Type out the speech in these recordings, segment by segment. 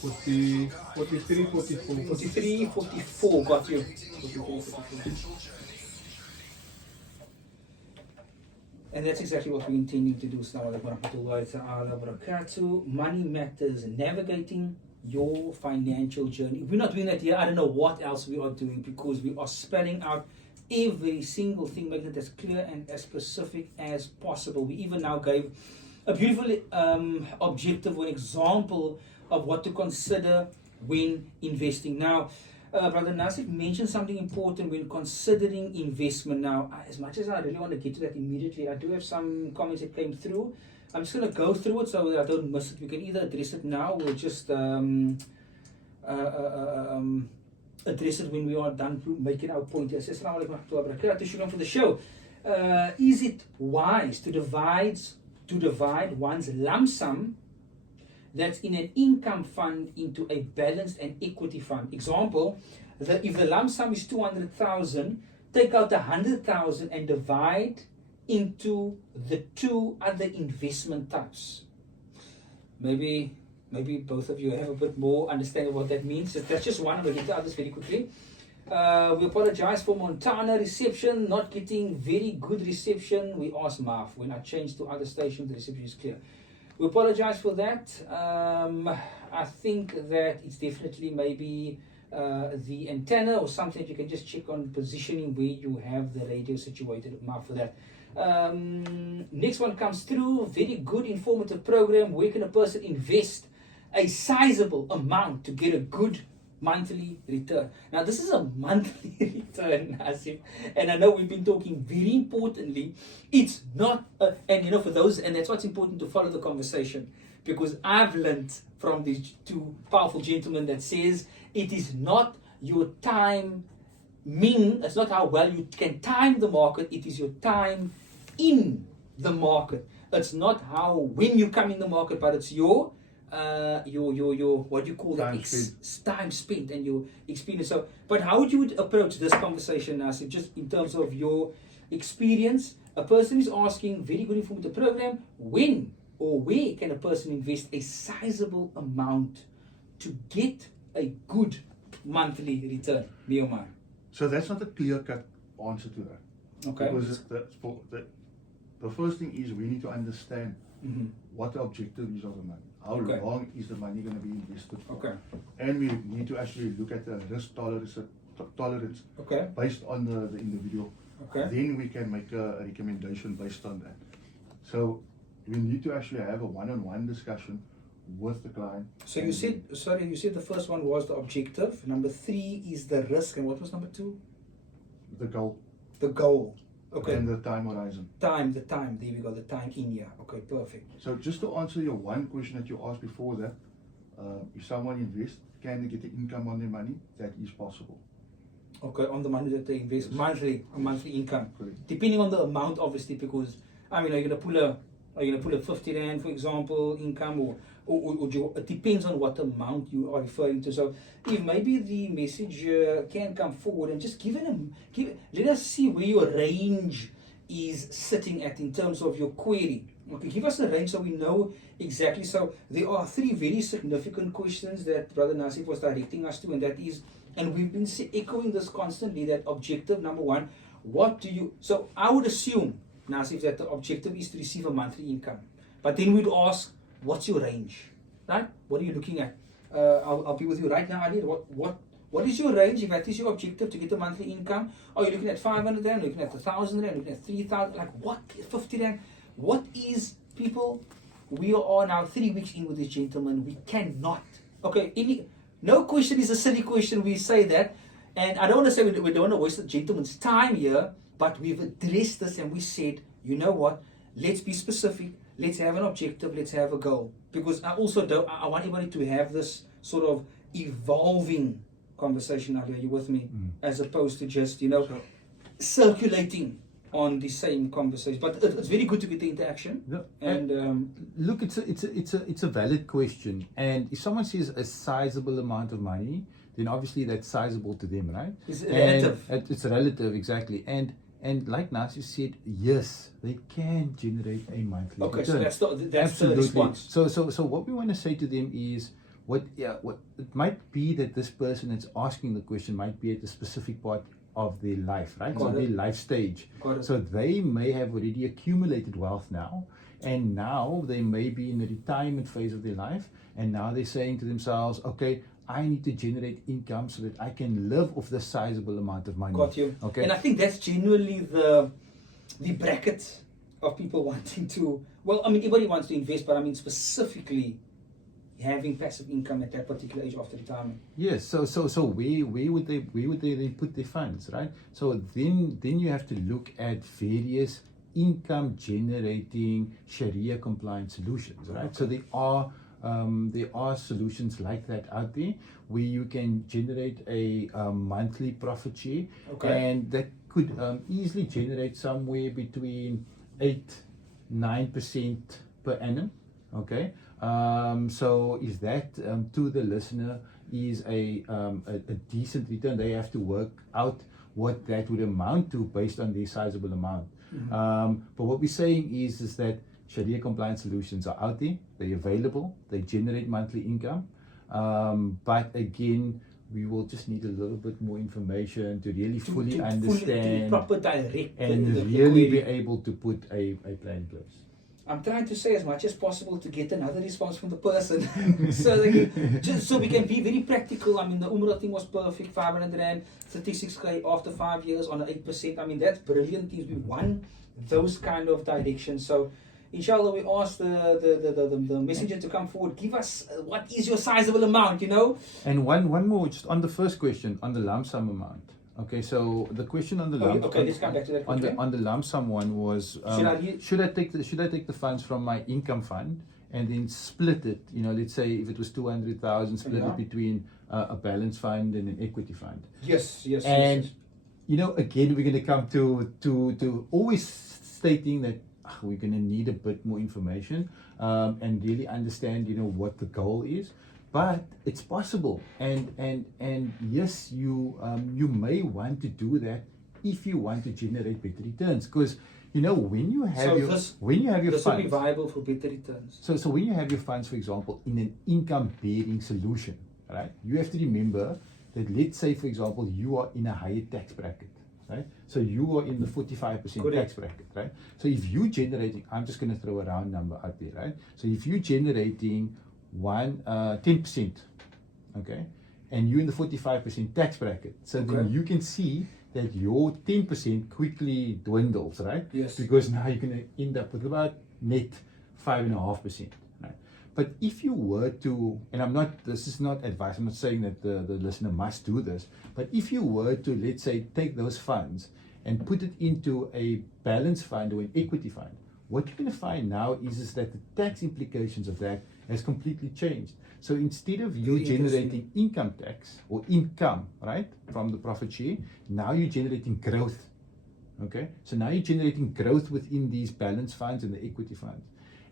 40, 43, 44. 43, 44, got you. 43, 44. And that's exactly what we're intending to do. Assalamu alaikum warahmatullahi ta'ala wabarakatuh. Money matters, navigating your financial journey. We're not doing that here. I don't know what else we are doing, because we are spelling out every single thing, making it as clear and as specific as possible. We even now gave a beautiful objective or example of what to consider when investing. Now, Brother Nasif mentioned something important when considering investment. Now, as much as I really want to get to that immediately, I do have some comments that came through. I'm just going to go through it so that I don't miss it. We can either address it now or just address it when we are done making our point. Assalamu alaikum warahmatullahi wabarakatuh. Shukran for the show. Is it wise to divide one's lump sum that's in an income fund into a balanced and equity fund? Example, if the lump sum is 200,000, take out 100,000 and divide into the two other investment types. Maybe both of you have a bit more understanding of what that means. That's just one. We'll get to others very quickly. We apologize for Montana reception, not getting very good reception. We asked Marv. When I changed to other stations, the reception is clear. We apologize for that. I think that it's definitely maybe the antenna or something that you can just check on positioning where you have the radio situated. Marv for that. Next one comes through. Very good informative program. Where can a person invest a sizable amount to get a good monthly return? Now, this is a monthly return, Nasif, and I know we've been talking very importantly. It's not, and you know, for those, and that's what's important to follow the conversation, because I've learned from these two powerful gentlemen that says it is not your time. It's not how well you can time the market. It is your time in the market. It's not when you come in the market, but it's your what do you call that? Time spent and your experience. So, but how would you approach this conversation, Nasif? Just in terms of your experience, a person is asking, very good informative program. When or where can a person invest a sizable amount to get a good monthly return? Miomar. So that's not a clear-cut answer to that. Okay. Because the first thing is we need to understand what the objective is of the money. How long is the money going to be invested for? Okay. And we need to actually look at the risk tolerance based on the individual. Okay. Then we can make a recommendation based on that. So we need to actually have a one-on-one discussion with the client. So you said the first one was the objective. Number 3 is the risk, and what was number 2? The goal. The goal. Okay. And the time horizon. The time. There we go. The time in here. Okay, perfect. So just to answer your one question that you asked before that, if someone invests, can they get the income on their money? That is possible. Okay, on the money that they invest, Yes. monthly income. Correct. Depending on the amount, obviously, because I mean, are you gonna pull a 50 rand, for example, income, or it depends on what amount you are referring to. So if maybe the message can come forward and just let us see where your range is sitting at in terms of your query. Okay, give us a range so we know exactly. So there are 3 very significant questions that Brother Nasif was directing us to, and that is, and we've been echoing this constantly, that objective number 1, so I would assume, Nasif, that the objective is to receive a monthly income. But then we'd ask, what's your range? Right? What are you looking at? I'll be with you right now, Ali. What is your range? If that is your objective to get a monthly income, are you looking at 500 rand, looking at 1,000 rand, looking at 3,000? Like what? 50 rand? What is, people? We are now 3 weeks in with this gentleman. We cannot. Okay, no question is a silly question. We say that. And I don't want to say we don't want to waste the gentleman's time here, but we've addressed this and we said, you know what? Let's be specific. Let's have an objective. Let's have a goal. Because I also I want everybody to have this sort of evolving conversation. Are you with me? As opposed to just, circulating on the same conversation. But it's very good to get the interaction. Yeah. And look, it's a valid question. And if someone says a sizable amount of money, then obviously that's sizable to them, right? It's relative. It's relative, exactly. And like Nasir said, yes, they can generate a monthly return. So that's the response. So what we want to say to them is, what it might be that this person that's asking the question might be at a specific part of their life, right? So their life stage. So they may have already accumulated wealth now, and now they may be in the retirement phase of their life, and now they're saying to themselves, okay, I need to generate income so that I can live off this sizable amount of money. Got you. Okay. And I think that's genuinely the bracket of people wanting to, well, I mean, everybody wants to invest, but I mean specifically having passive income at that particular age after retirement. Yes, so where would they then put their funds, right? So then you have to look at various income generating Sharia compliant solutions, right? Okay. So there are solutions like that out there where you can generate a monthly profit share, and that could easily generate somewhere between 8-9% per annum. Okay, so is that to the listener is a decent return? They have to work out what that would amount to based on their sizable amount. But what we're saying is that Sharia compliant solutions are out there, they're available, they generate monthly income. But again, we will just need a little bit more information to really fully understand, to proper direct and the really query. be able to put a plan in place. I'm trying to say as much as possible to get another response from the person, so we can be very practical. I mean, the Umrah thing was perfect, 500 rand, 36k after 5 years on 8%. I mean, that's brilliant. We won those kind of directions. So, inshallah, we ask the messenger to come forward. Give us what is your sizable amount, you know? And one more, just on the first question, on the lump sum amount. Okay, so the question on the lump. Okay, let's come back to that. On the lump sum one was, should I take the funds from my income fund and then split it? You know, let's say if it was 200,000, split it between a balance fund and an equity fund. Yes. And you know, again, we're going to come to always stating that we're going to need a bit more information and really understand, you know, what the goal is. But it's possible, and yes, you may want to do that if you want to generate better returns, because you know when you have your this funds, will be viable for better returns. So when you have your funds, for example, in an income bearing solution, right? You have to remember that, let's say, for example, you are in a higher tax bracket, right? So you are in the 45% tax bracket, right? So if you're generating, I'm just going to throw a round number out there, right? So if you're generating 10%, okay, and you're in the 45% tax bracket, so then you can see that your 10% quickly dwindles, right? Yes. Because now you're going to end up with about net 5.5%, right? But if you were to, and this is not advice, I'm not saying that the listener must do this, but if you were to, let's say, take those funds and put it into a balance fund or an equity fund, what you're going to find now is that the tax implications of that has completely changed. So instead of you generating income tax or income, right, from the profit share, now you're generating growth. Okay, so now you're generating growth within these balance funds and the equity funds.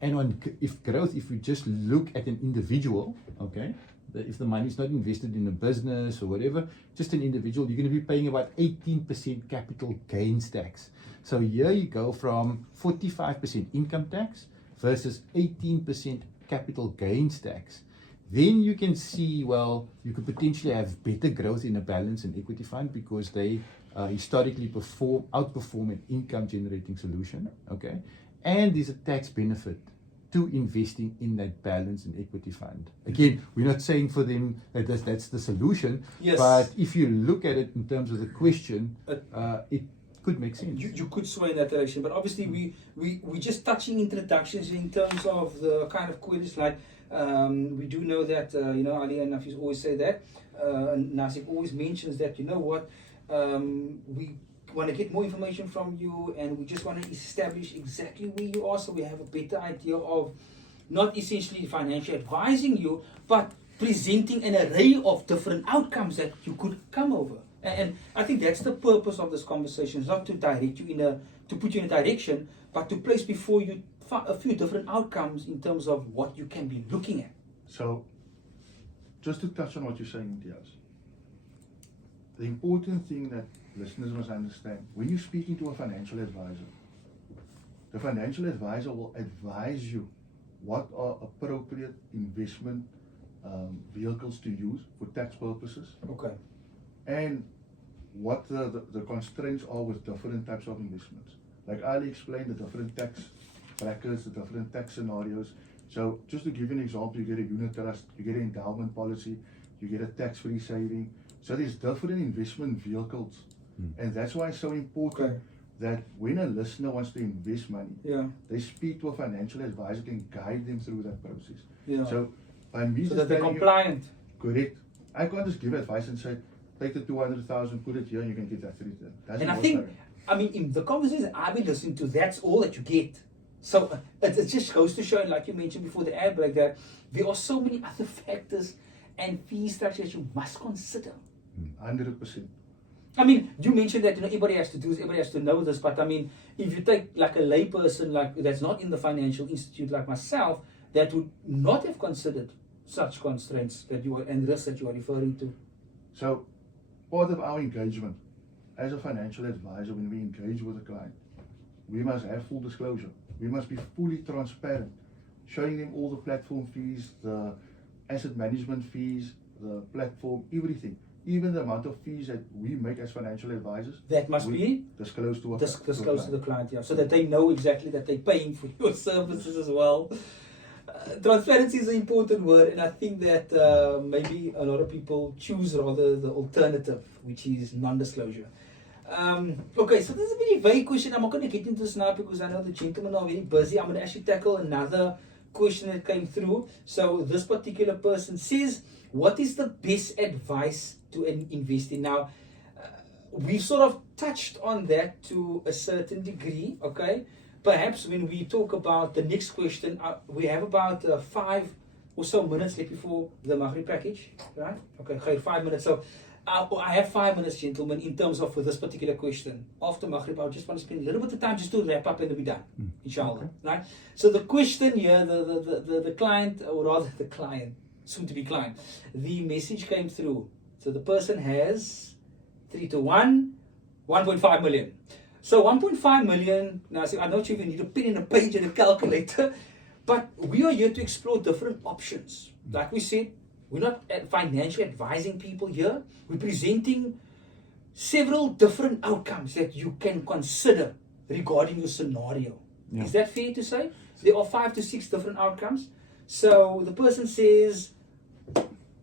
And if we just look at an individual, okay, if the money is not invested in a business or whatever, just an individual, you're going to be paying about 18% capital gains tax. So here you go from 45% income tax versus 18% capital gains tax. Then you can see, well, you could potentially have better growth in a balance and equity fund because they historically outperform an income generating solution, okay? And there's a tax benefit to investing in that balance and equity fund. Again, we're not saying for them that that's the solution, but if you look at it in terms of the question, it could make sense. You could sway in that direction, but obviously we're just touching introductions in terms of the kind of queries. Like we do know that you know, Ali and Nafis always say that, Nasib always mentions that, you know what, we want to get more information from you, and we just want to establish exactly where you are, so we have a better idea of not essentially financially advising you, but presenting an array of different outcomes that you could come over. And I think that's the purpose of this conversation. It's not to direct you to put you in a direction, but to place before you a few different outcomes in terms of what you can be looking at. So, just to touch on what you're saying, Diaz, the important thing that listeners must understand, when you're speaking to a financial advisor, the financial advisor will advise you what are appropriate investment vehicles to use for tax purposes, Okay. and what the constraints are with different types of investments. Like Ali explained, the different tax brackets, the different tax scenarios. So just to give you an example, you get a unit trust, you get an endowment policy, you get a tax-free saving. So there's different investment vehicles. And that's why it's so important Okay. that when a listener wants to invest money, Yeah. they speak to a financial advisor who can guide them through that process. Yeah. So by me So just that they're telling you, compliant. correct. I can't just give advice and say, take the 200,000, put it here, and you can get that return. Doesn't And I work think, like that. I mean, in the conversations I've been listening to, that's all that you get. So it just goes to show, like you mentioned before the ad break, that there are so many other factors and fee structures you must consider. 100%. I mean, you mentioned that everybody has to do this, everybody has to know this, but I mean, if you take like a layperson like that's not in the financial institute like myself, that would not have considered such constraints that you are and risks that you are referring to. So part of our engagement as a financial advisor, when we engage with a client, we must have full disclosure. We must be fully transparent, showing them all the platform fees, the asset management fees, the platform, everything. Even the amount of fees that we make as financial advisors, That must we be disclose to a disclosed to the client, yeah, so that they know exactly that they're paying for your services as well. Transparency is an important word, and I think that maybe a lot of people choose rather the alternative, which is non-disclosure. Okay, so this is a very vague question. I'm not going to get into this now because I know the gentlemen are very busy. I'm going to actually tackle another question that came through. So this particular person says, what is the best advice to invest in? Now, we've sort of touched on that to a certain degree, okay? Perhaps when we talk about the next question, we have about 5 or so minutes left before the Maghrib package, right? Okay, 5 minutes. So I have 5 minutes, gentlemen, in terms of for this particular question. After Maghrib, I just want to spend a little bit of time just to wrap up and then we're done, inshallah. Okay. Right? So the question here, the client, or rather the client, soon to be client, the message came through. So the person has 3 to 1, 1.5 million. So 1.5 million, now I'm not sure if you need a pen and a page and a calculator, but we are here to explore different options. Like we said, we're not financially advising people here. We're presenting several different outcomes that you can consider regarding your scenario. Yeah. Is that fair to say? There are 5 to 6 different outcomes. So the person says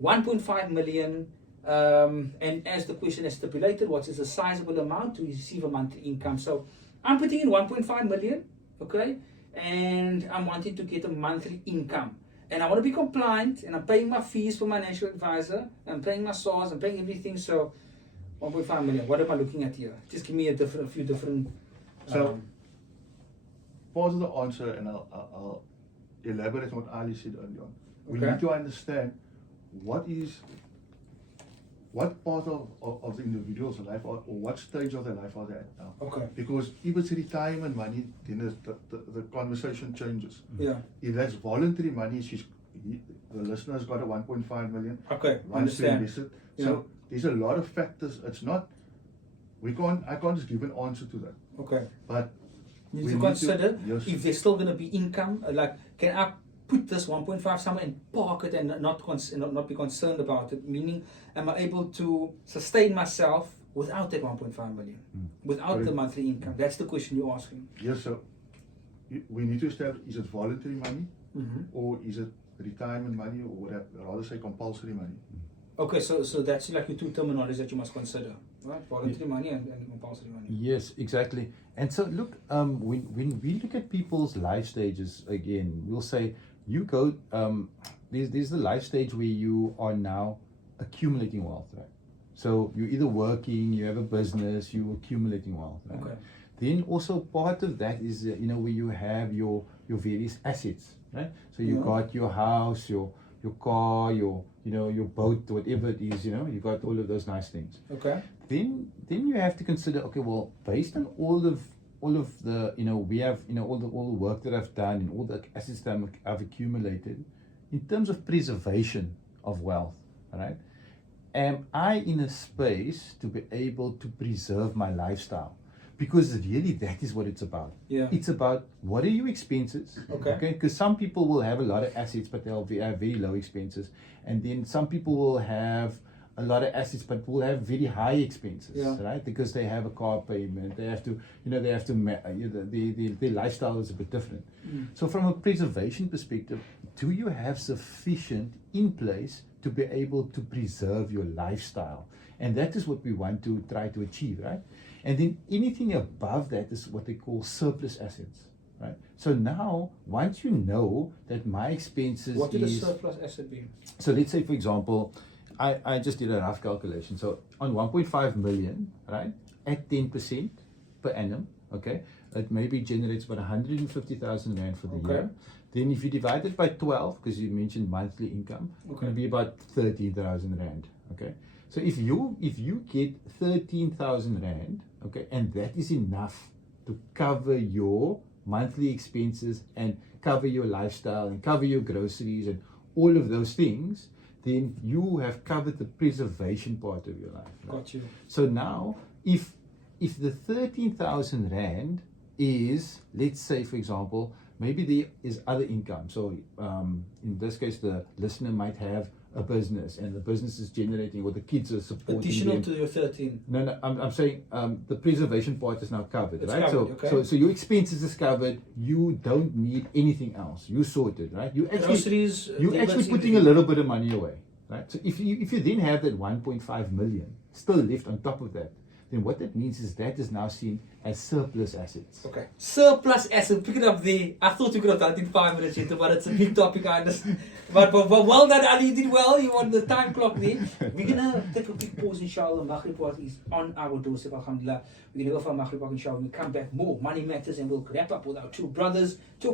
1.5 million, and as the question is stipulated, what is a sizable amount to receive a monthly income? So I'm putting in 1.5 million, okay, and I'm wanting to get a monthly income. And I want to be compliant, and I'm paying my fees for my financial advisor, I'm paying my SARS, I'm paying everything, so 1.5 million. What am I looking at here? Just give me a few different... So, part of the answer, and I'll elaborate on what Ali said earlier on. We Okay. need to understand what part of the individual's life or what stage of their life are they at now. Okay. Because if it's retirement money, then the conversation changes. Yeah. If that's voluntary money, the listener's got a 1.5 million. Okay, Wants to understand. invest it. Yeah. So there's a lot of factors. It's not, I can't just give an answer to that. Okay. But You we need to consider yes. if there's still going to be income, like can I put this 1.5 somewhere and park it and not be concerned about it? Meaning, am I able to sustain myself without that 1.5 million, without the Correct. monthly income? That's the question you're asking. Yes, so we need to establish, is it voluntary money or is it retirement money, or would I rather say compulsory money? Okay, so that's like the two terminologies that you must consider, right? Voluntary money and compulsory money. Yes, exactly. And so look, when we look at people's life stages, again, we'll say you go, there's the life stage where you are now accumulating wealth, right? So you're either working, you have a business, you're accumulating wealth, right? Okay. Then also part of that is, where you have your various assets, right? So you got your house, your car, your boat, whatever it is, you got all of those nice things. Okay. Then you have to consider, okay, well, based on all of the, we have, all the work that I've done and all the assets that I've accumulated, in terms of preservation of wealth, all right? Am I in a space to be able to preserve my lifestyle? Because really that is what it's about. Yeah. It's about what are your expenses. Okay. Because some people will have a lot of assets, but they'll have very low expenses. And then some people will have a lot of assets, but will have very high expenses, Yeah. right? Because they have a car payment, they have to, their lifestyle is a bit different. So from a preservation perspective, do you have sufficient in place to be able to preserve your lifestyle? And that is what we want to try to achieve, right? And then anything above that is what they call surplus assets, right? So now, once you know that my expenses What would a is... surplus asset be? So let's say, for example, I just did a rough calculation. So on 1.5 million, right, at 10% per annum, okay, it maybe generates about 150,000 rand for the Okay. year. Then if you divide it by 12, because you mentioned monthly income, it's going to be about 13,000 rand, okay. So if you get 13,000 rand, okay, and that is enough to cover your monthly expenses and cover your lifestyle and cover your groceries and all of those things, then you have covered the preservation part of your life. Right? Got you. So now, if the 13,000 rand is, let's say, for example, maybe there is other income. So in this case, the listener might have a business, and the business is generating, or the kids are supporting Additional them. to your 13. No, I'm saying the preservation part is now covered, It's right? covered, okay. So your expenses is covered. You don't need anything else. You sorted, right? You actually Groceries, you're debits, actually putting a everything. little bit of money away, right? So if you then have that 1.5 million still left on top of that, then what that means is that is now seen as surplus assets. Okay. Surplus asset. Pick it up there. I thought you could have done it in 5 minutes, Jito, but it's a big topic, I understand. But well done, Ali. You did well. You want the time clock there. We're going to take a quick pause, inshallah. Maghrib Walk is on our doorstep, alhamdulillah. We're going to go for Maghrib Walk, inshallah. When we come back, more Money Matters, and we'll wrap up with our two brothers.